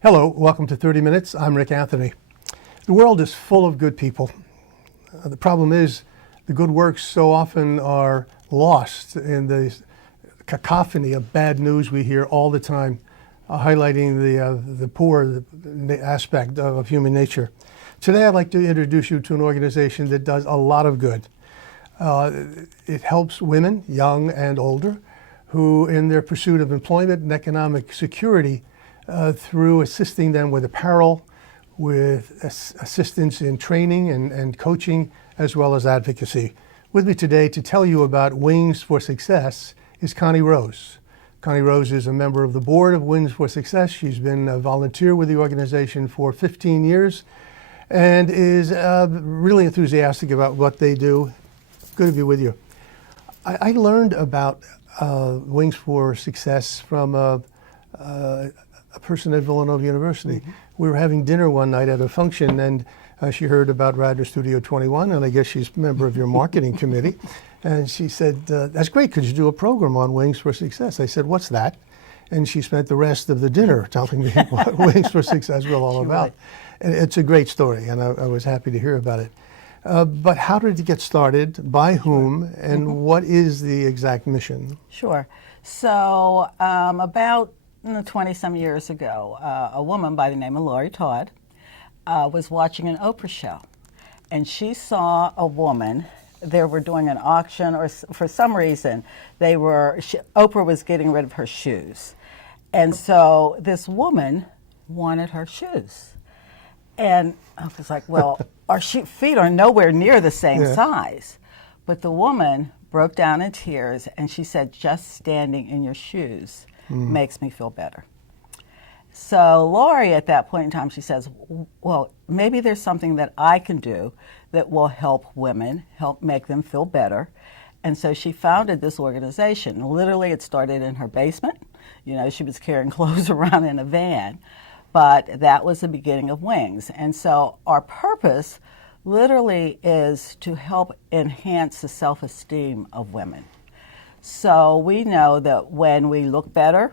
Hello, welcome to 30 Minutes. I'm Rick Anthony. The world is full of good people. The problem is the good works so often are lost in the cacophony of bad news we hear all the time, highlighting the poor aspect of human nature. Today I'd like to introduce you to an organization that does a lot of good. It helps women, young and older, who in their pursuit of employment and economic security through assisting them with apparel, with assistance in training and coaching, as well as advocacy. With me today to tell you about Wings for Success is Connie Rose. Connie Rose is a member of the board of Wings for Success. She's been a volunteer with the organization for 15 years and is really enthusiastic about what they do. Good to be with you. I learned about Wings for Success from a person at Villanova University. Mm-hmm. We were having dinner one night at a function, and she heard about Radnor Studio 21, and I guess she's a member of your marketing committee. And she said, that's great, could you do a program on Wings for Success? I said, what's that? And she spent the rest of the dinner telling me what Wings for Success was all about. Right. And it's a great story, and I was happy to hear about it. But how did it get started, by whom, and what is the exact mission? Sure. So about 20-some years ago, a woman by the name of Lori Todd was watching an Oprah show, and she saw a woman. They were doing an auction, or for some reason, Oprah was getting rid of her shoes. And so this woman wanted her shoes. And I was like, well, our feet are nowhere near the same size. But the woman broke down in tears, and she said, just standing in your shoes makes me feel better. So Lori, at that point in time, she says, well, maybe there's something that I can do that will help women, help make them feel better. And so she founded this organization. Literally, it started in her basement. You know, she was carrying clothes around in a van. But that was the beginning of Wings. And so our purpose literally is to help enhance the self-esteem of women. So we know that when we look better,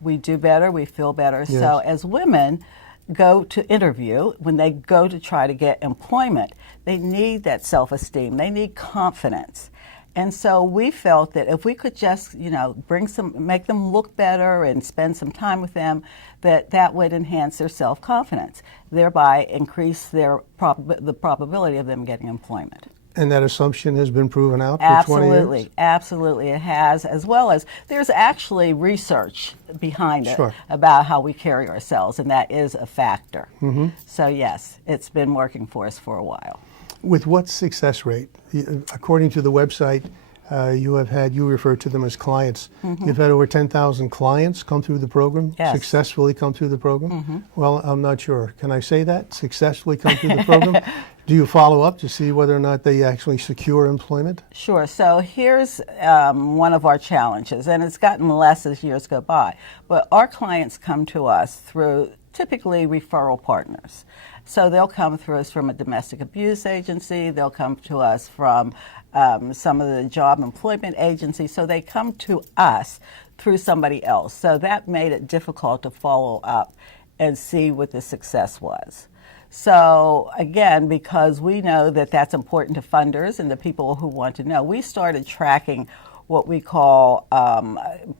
we do better, we feel better. Yes. So as women go to interview, when they go to try to get employment, they need that self-esteem, they need confidence. And so we felt that if we could just, make them look better and spend some time with them, that would enhance their self-confidence, thereby increase the probability of them getting employment. And that assumption has been proven out for 20 years? Absolutely, it has, as well as there's actually research behind it Sure. about how we carry ourselves, and that is a factor. Mm-hmm. So yes, it's been working for us for a while. With what success rate? According to the website, you refer to them as clients. Mm-hmm. You've had over 10,000 clients come through the program, yes. Successfully come through the program? Mm-hmm. Well, I'm not sure. Can I say that? Successfully come through the program? Do you follow up to see whether or not they actually secure employment? Sure. So here's one of our challenges, and it's gotten less as years go by. But our clients come to us through typically referral partners. So they'll come through us from a domestic abuse agency. They'll come to us from some of the job employment agencies. So they come to us through somebody else. So that made it difficult to follow up and see what the success was. So again, because we know that that's important to funders and the people who want to know, we started tracking what we call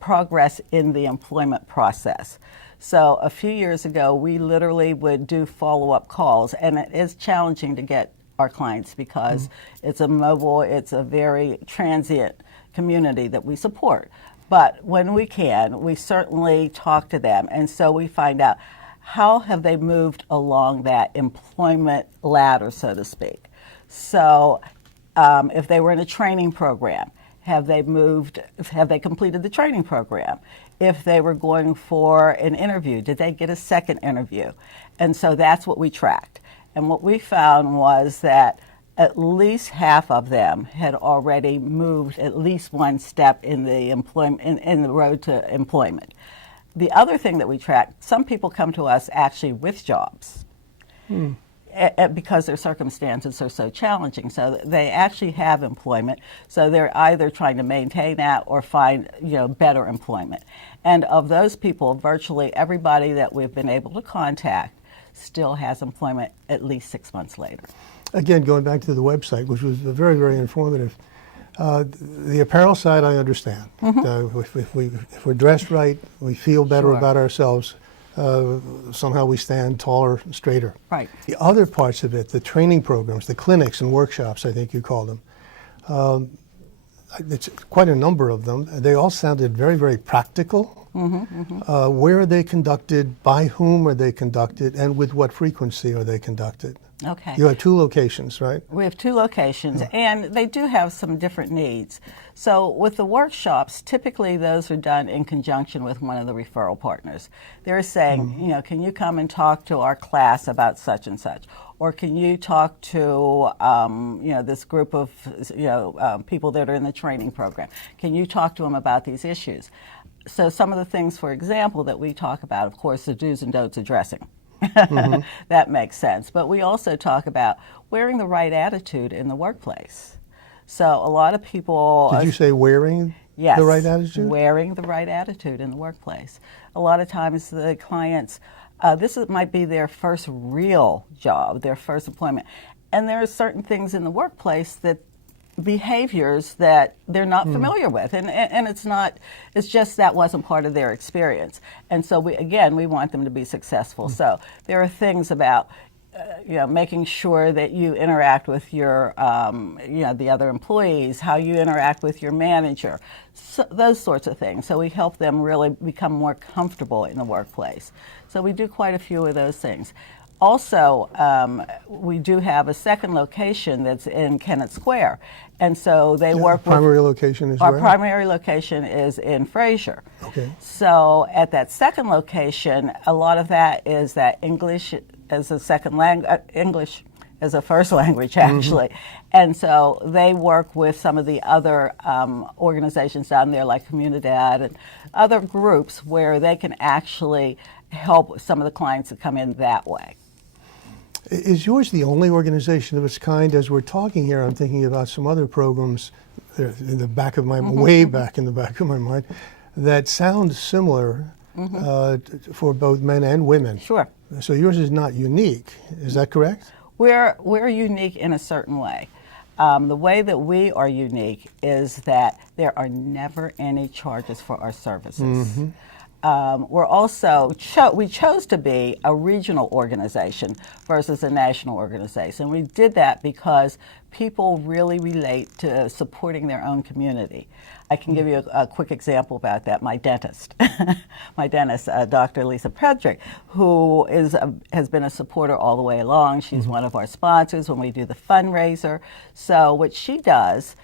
progress in the employment process. So a few years ago, we literally would do follow-up calls, and it is challenging to get our clients because it's a very transient community that we support. But when we can, we certainly talk to them, and so we find out how have they moved along that employment ladder, so to speak. So if they were in a training program, have they completed the training program? If they were going for an interview, did they get a second interview? And so that's what we tracked. And what we found was that at least half of them had already moved at least one step in the in the road to employment. The other thing that we tracked, some people come to us actually with jobs. because their circumstances are so challenging. So they actually have employment. So they're either trying to maintain that or find better employment. And of those people, virtually everybody that we've been able to contact still has employment at least 6 months later. Again, going back to the website, which was very, very informative. The apparel side, I understand. If we're dressed right, we feel better Sure. about ourselves. Somehow we stand taller, straighter. Right. The other parts of it, the training programs, the clinics and workshops, I think you call them, it's quite a number of them. They all sounded very, very practical. Where are they conducted? By whom are they conducted? And with what frequency are they conducted? Okay. You have 2 locations, right? We have 2 locations, and they do have some different needs. So with the workshops, typically those are done in conjunction with one of the referral partners. They're saying, can you come and talk to our class about such and such? Or can you talk to, this group of, people that are in the training program? Can you talk to them about these issues? So some of the things, for example, that we talk about, of course, the do's and don'ts of dressing. That makes sense. But we also talk about wearing the right attitude in the workplace. So a lot of people... Did you say wearing Yes, the right attitude? Wearing the right attitude in the workplace. A lot of times the clients, might be their first real job, their first employment. And there are certain things in the workplace that behaviors that they're not familiar with, and it's just that wasn't part of their experience, and so we want them to be successful. So there are things about making sure that you interact with your the other employees, how you interact with your manager, so those sorts of things. So we help them really become more comfortable in the workplace. So we do quite a few of those things. Also, we do have a second location that's in Kennett Square, and so they work with... Primary location is Our where? primary location is in Fraser. Okay. So at that second location, a lot of that is that English as a second language, English as a first language, actually. And so they work with some of the other organizations down there, like Comunidad and other groups, where they can actually help some of the clients that come in that way. Is yours the only organization of its kind? As we're talking here, I'm thinking about some other programs in the back of my way back in the back of my mind that sound similar for both men and women. Sure. So yours is not unique. Is that correct? We're unique in a certain way. The way that we are unique is that there are never any charges for our services. We're also we chose to be a regional organization versus a national organization. We did that because people really relate to supporting their own community. I can give you a quick example about that. My dentist, Dr. Lisa Pedrick, who has been a supporter all the way along. She's one of our sponsors when we do the fundraiser. So what she does,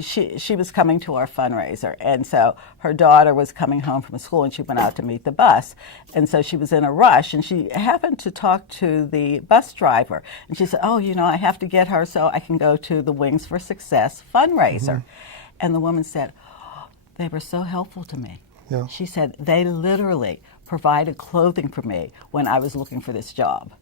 she was coming to our fundraiser, and so her daughter was coming home from school, and she went out to meet the bus, and so she was in a rush, and she happened to talk to the bus driver, and she said, I have to get her so I can go to the Wings for Success fundraiser. And the woman said, they were so helpful to me. Yeah. She said, they literally provided clothing for me when I was looking for this job.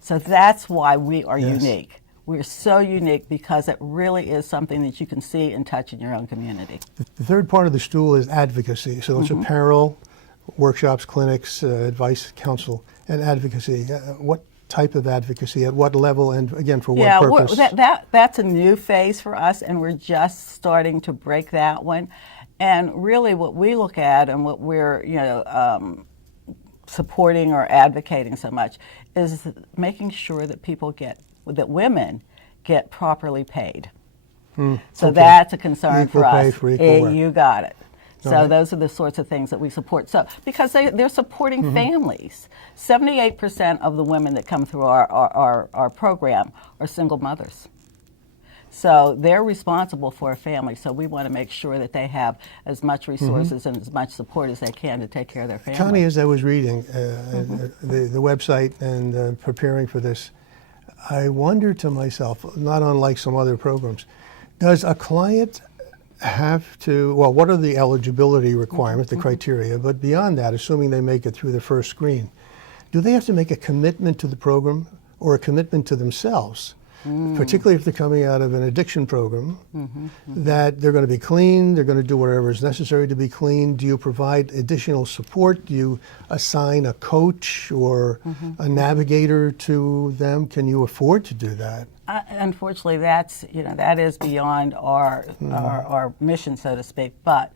So that's why we are unique. We're so unique because it really is something that you can see and touch in your own community. The third part of the stool is advocacy. So it's apparel, workshops, clinics, advice, counsel, and advocacy. What type of advocacy, at what level, and again, for what purpose? That's a new phase for us, and we're just starting to break that one. And really what we look at and what we're supporting or advocating so much is making sure that women get properly paid. So that's a concern Equal for us. pay for equal work. You got it. So Right. those are the sorts of things that we support. So because they're supporting families. 78% of the women that come through our program are single mothers. So they're responsible for a family. So we want to make sure that they have as much resources and as much support as they can to take care of their family. Connie, as I was reading the website and preparing for this, I wondered to myself, not unlike some other programs, does a client have to, what are the eligibility requirements, the criteria, but beyond that, assuming they make it through the first screen, do they have to make a commitment to the program, or a commitment to themselves, particularly if they're coming out of an addiction program, that they're going to be clean, they're going to do whatever is necessary to be clean. Do you provide additional support? Do you assign a coach or a navigator to them? Can you afford to do that? Unfortunately, that is beyond our mission, so to speak. But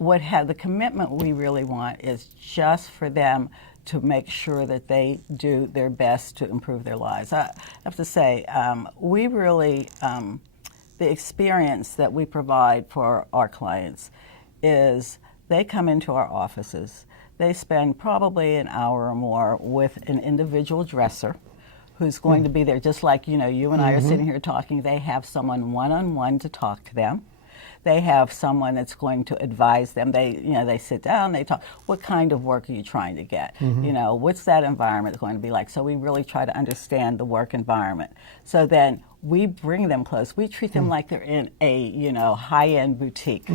the commitment we really want is just for them to make sure that they do their best to improve their lives. I have to say, we really, the experience that we provide for our clients is they come into our offices, they spend probably an hour or more with an individual dresser who's going to be there just like, you and I are sitting here talking. They have someone one-on-one to talk to them. They have someone that's going to advise them. They sit down, they talk. What kind of work are you trying to get? What's that environment going to be like? So we really try to understand the work environment. So then we bring them close. We treat them like they're in a, high-end boutique.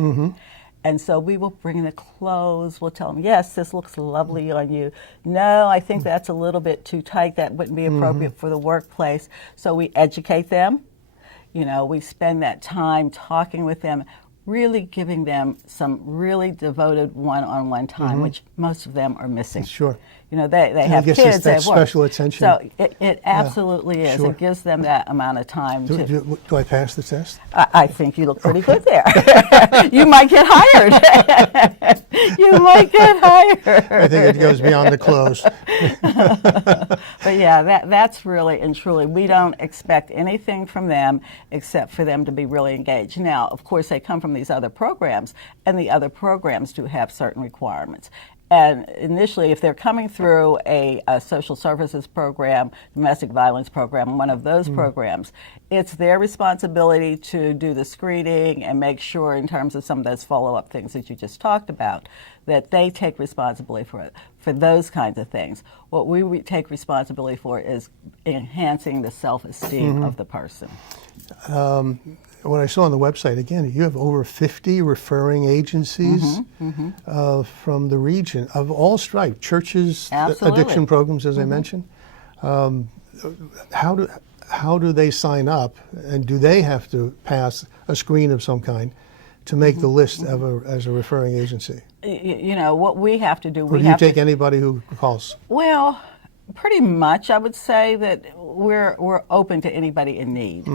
And so we will bring the clothes. We'll tell them, yes, this looks lovely on you. No, I think that's a little bit too tight. That wouldn't be appropriate for the workplace. So we educate them. We spend that time talking with them, really giving them some really devoted one-on-one time, which most of them are missing. Sure. They have kids, they have work. Special attention. So it absolutely is. Sure. It gives them that amount of time. Do I pass the test? I think you look pretty good there. You might get hired. You might get hired. I think it goes beyond the clothes. But yeah, that's really and truly, we don't expect anything from them except for them to be really engaged. Now, of course, they come from these other programs, and the other programs do have certain requirements. And initially, if they're coming through a social services program, domestic violence program, one of those programs, it's their responsibility to do the screening and make sure, in terms of some of those follow-up things that you just talked about, that they take responsibility for those kinds of things. What we take responsibility for is enhancing the self-esteem of the person. What I saw on the website, again, you have over 50 referring agencies from the region of all stripes, churches, Absolutely. addiction programs, as I mentioned. How do they sign up, and do they have to pass a screen of some kind to make the list as a referring agency? What we have to do, Or do you take anybody who calls? Well, pretty much. I would say that we're open to anybody in need.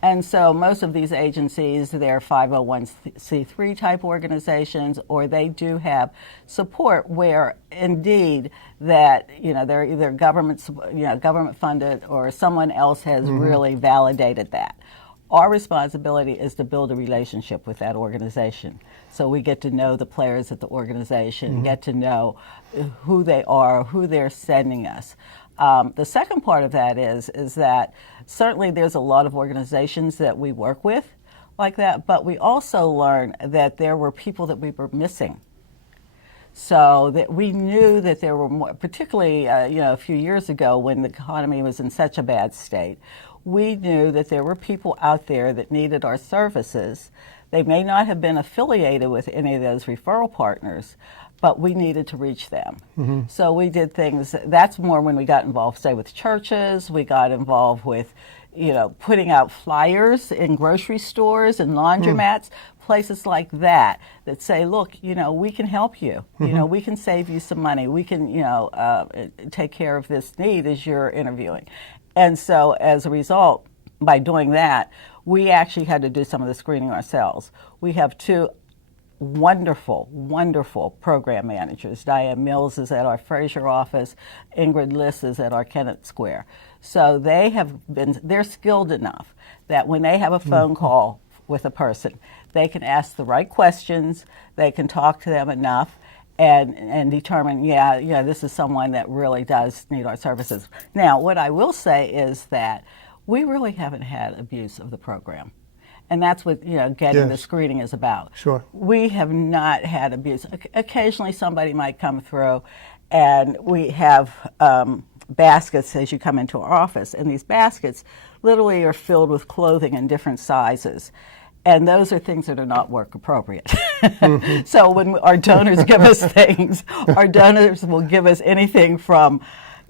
And so most of these agencies, they're 501c3 type organizations, or they do have support where indeed that, they're either government funded or someone else has really validated that. Our responsibility is to build a relationship with that organization. So we get to know the players at the organization, get to know who they are, who they're sending us. The second part of that is that certainly there's a lot of organizations that we work with like that, but we also learned that there were people that we were missing. So that we knew that there were more, particularly a few years ago when the economy was in such a bad state, we knew that there were people out there that needed our services. They may not have been affiliated with any of those referral partners, but we needed to reach them. So we did things, that's more when we got involved, say, with churches. We got involved with, putting out flyers in grocery stores and laundromats, places like that say, look, we can help you. We can save you some money. We can, take care of this need as you're interviewing. And so as a result, by doing that, we actually had to do some of the screening ourselves. We have two wonderful, wonderful program managers. Diane Mills is at our Fraser office. Ingrid Liss is at our Kennett Square. So they're skilled enough that when they have a phone call with a person, they can ask the right questions, they can talk to them enough, and determine, this is someone that really does need our services. Now, what I will say is that we really haven't had abuse of the program. And that's what getting the screening is about. Sure. We have not had abuse. Occasionally somebody might come through, and we have baskets as you come into our office, and these baskets literally are filled with clothing in different sizes. And those are things that are not work appropriate. So when our donors give us things, our donors will give us anything from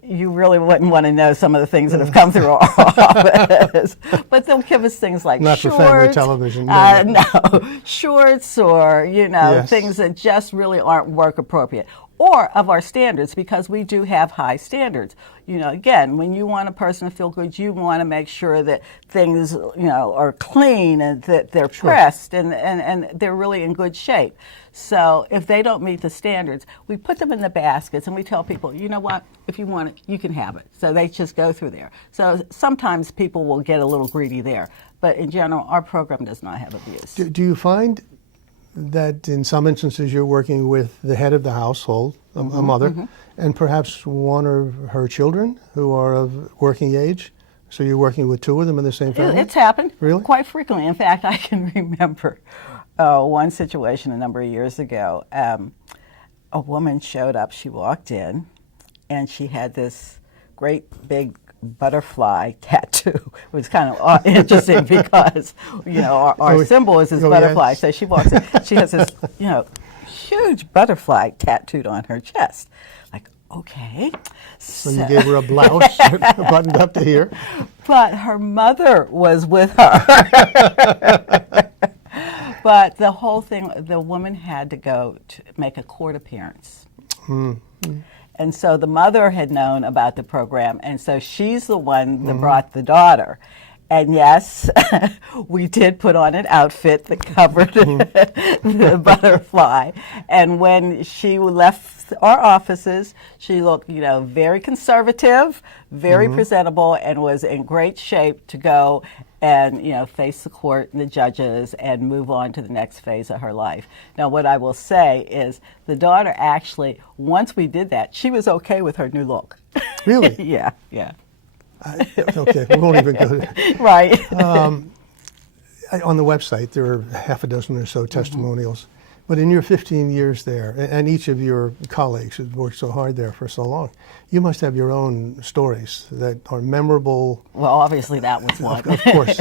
you really wouldn't want to know some of the things that have come through our office. But they'll give us things like Not shorts. for family television. No, shorts or, Yes. things that just really aren't work appropriate. Or of our standards, because we do have high standards. Again, when you want a person to feel good, you want to make sure that things, are clean and that they're pressed and they're really in good shape. So if they don't meet the standards, we put them in the baskets and we tell people, you know what, if you want it, you can have it. So they just go through there. So sometimes people will get a little greedy there. But in general, our program does not have abuse. Do you find that in some instances you're working with the head of the household, a mother, and perhaps one of her children who are of working age? So you're working with two of them in the same family? It's happened Really? quite frequently. In fact, I can remember one situation a number of years ago. A woman showed up, she walked in, and she had this great big butterfly tattoo. It was kind of interesting because, our symbol is this butterfly. Yes. So she walks in, she has this, huge butterfly tattooed on her chest. Like, okay. So you gave her a blouse buttoned up to here? But her mother was with her. But the whole thing, the woman had to go to make a court appearance. And so the mother had known about the program, and so she's the one that brought the daughter. And yes, we did put on an outfit that covered the butterfly. And when she left our offices, she looked, very conservative, very presentable, and was in great shape to go and, face the court and the judges and move on to the next phase of her life. Now, what I will say is the daughter actually, once we did that, she was okay with her new look. Really? Yeah. Okay, we won't even go there. Right. On the website, there are half a dozen or so testimonials. But in your 15 years there, and each of your colleagues who've worked so hard there for so long, you must have your own stories that are memorable. Well, obviously that was one. Of course.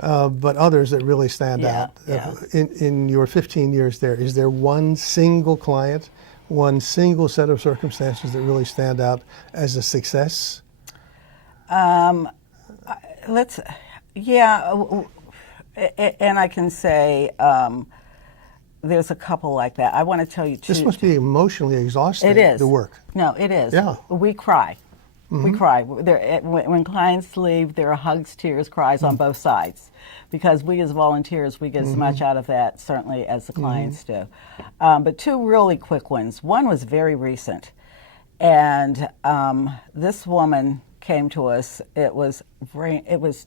But others that really stand out. Yeah. In your 15 years there, is there one single client, one single set of circumstances that really stand out as a success? And I can say there's a couple like that. I want to tell you two. This must be emotionally exhausting. It is. The work. No, it is. Yeah. We cry. We cry. When clients leave, there are hugs, tears, cries on both sides, because we as volunteers, we get as much out of that certainly as the clients do. But two really quick ones. One was very recent, and this woman came to us. It was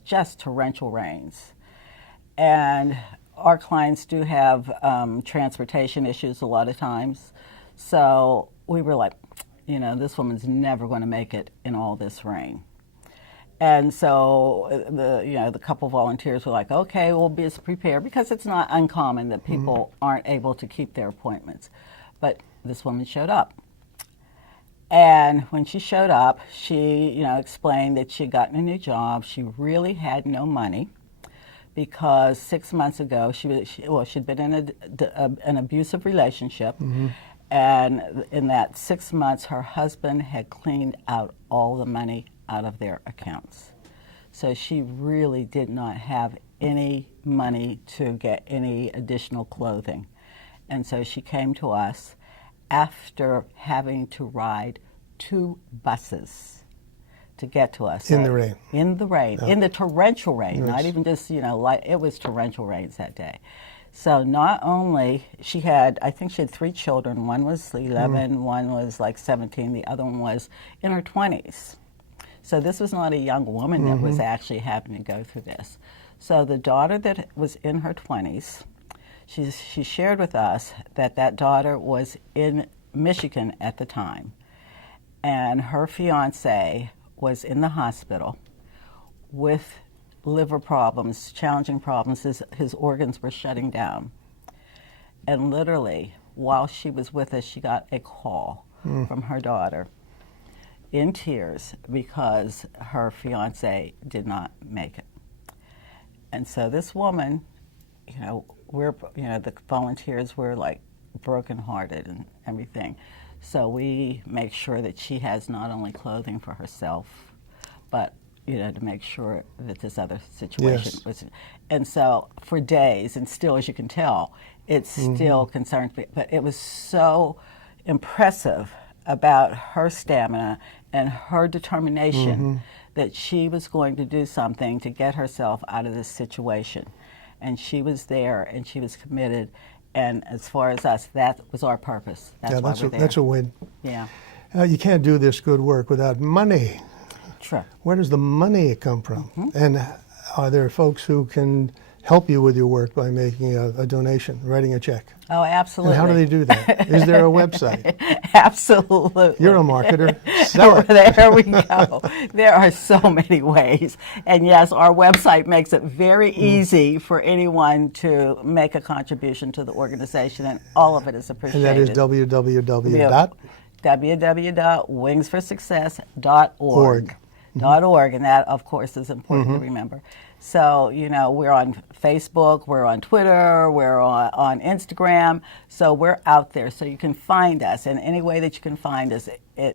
just torrential rains, and our clients do have transportation issues a lot of times. So we were like, this woman's never going to make it in all this rain. And so the couple volunteers were like, okay, we'll be as prepared, because it's not uncommon that people aren't able to keep their appointments. But this woman showed up. And when she showed up, she, explained that she had gotten a new job. She really had no money because 6 months ago she'd been in an abusive relationship, and in that 6 months her husband had cleaned out all the money out of their accounts. So she really did not have any money to get any additional clothing. And so she came to us after having to ride 2 buses to get to us. In the rain. In the rain. Yeah. In the torrential rain. Yes. Not even just, it was torrential rains that day. So not only, I think she had 3 children. One was 11, one was like 17, the other one was in her 20s. So this was not a young woman that was actually having to go through this. So the daughter that was in her 20s, she shared with us that daughter was in Michigan at the time, and her fiance was in the hospital with liver problems, challenging problems. His organs were shutting down. And literally, while she was with us, she got a call from her daughter in tears because her fiance did not make it. And so this woman, the volunteers were like, brokenhearted and everything. So we make sure that she has not only clothing for herself, but to make sure that this other situation Yes. was. And so for days, and still, as you can tell, it still concerns me. But it was so impressive about her stamina and her determination that she was going to do something to get herself out of this situation. And she was there, and she was committed. And as far as us, that was our purpose. That's why we're there. That's a win. Yeah. You can't do this good work without money. Sure. Where does the money come from? And are there folks who can help you with your work by making a donation, writing a check? Oh, absolutely. And how do they do that? Is there a website? Absolutely. You're a marketer. Sell it. There we go. There are so many ways. And yes, our website makes it very easy for anyone to make a contribution to the organization, and all of it is appreciated. And that is www.wingsforsuccess.org. .org, and that, of course, is important to remember. So, we're on Facebook, we're on Twitter, we're on Instagram, so we're out there. So you can find us, and any way that you can find us,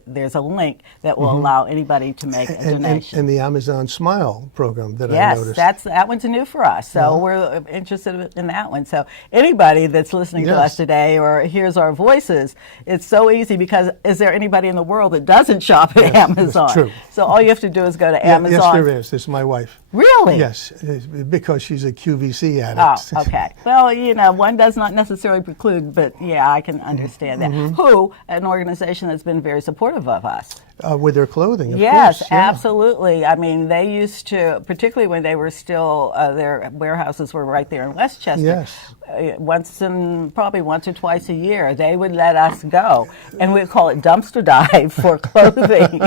there's a link that will allow anybody to make a donation. And the Amazon Smile program that I noticed. Yes, that one's new for us, so we're interested in that one. So anybody that's listening to us today or hears our voices, it's so easy, because is there anybody in the world that doesn't shop at Amazon? That's true. So all you have to do is go to Amazon. Yes, there is. This is my wife. Really? Yes, because she's a QVC addict. Oh, okay. Well, one does not necessarily preclude, but yeah, I can understand that. Who, an organization that's been very supportive of us. With their clothing, of yes, course. Yeah. absolutely. I mean, they used to, particularly when they were still, their warehouses were right there in Westchester. Yes. Probably once or twice a year, they would let us go, and we'd call it dumpster dive for clothing.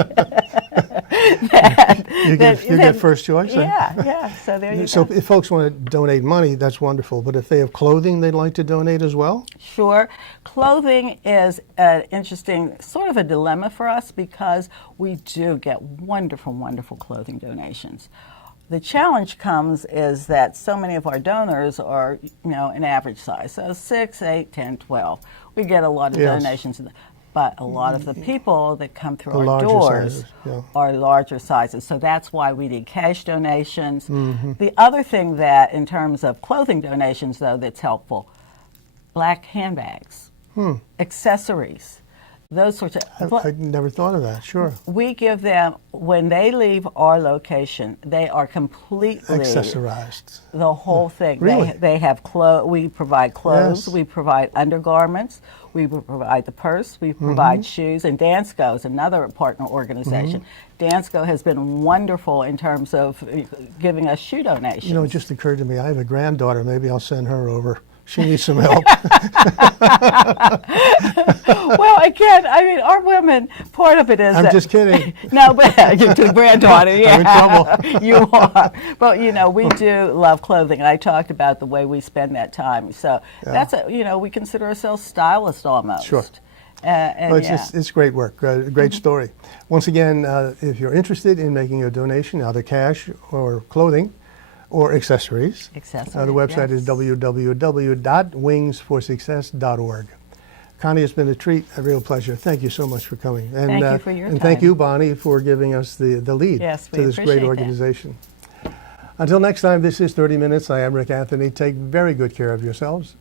You get first choice. Yeah. So there you go. So if folks want to donate money, that's wonderful. But if they have clothing they'd like to donate as well? Sure. Clothing is an interesting, sort of a dilemma for us, because we do get wonderful, wonderful clothing donations. The challenge comes is that so many of our donors are, an average size, so 6, 8, 10, 12. We get a lot of donations, but a lot of the people that come through our doors are larger sizes. So that's why we need cash donations. The other thing that, in terms of clothing donations, though, that's helpful, black handbags, accessories. Those sorts of. I never thought of that. Sure. We give them, when they leave our location, they are completely accessorized. The whole thing. Really? They have we provide clothes. Yes. We provide undergarments. We provide the purse. We provide shoes. And Dansko is another partner organization. Dansko has been wonderful in terms of giving us shoe donations. It just occurred to me. I have a granddaughter. Maybe I'll send her over. She needs some help. Well, again, our women, part of it is I'm just kidding. No, but you're the granddaughter, yeah. I'm in trouble. You are. But, we do love clothing, and I talked about the way we spend that time. So that's, we consider ourselves stylists almost. Sure. Well, it's great work, great story. Once again, if you're interested in making a donation, either cash or clothing, or accessories. The website is www.wingsforsuccess.org. Connie, it's been a treat, a real pleasure. Thank you so much for coming. And, thank you for your time. And thank you, Bonnie, for giving us the lead to this great organization. Until next time, this is 30 Minutes. I am Rick Anthony. Take very good care of yourselves.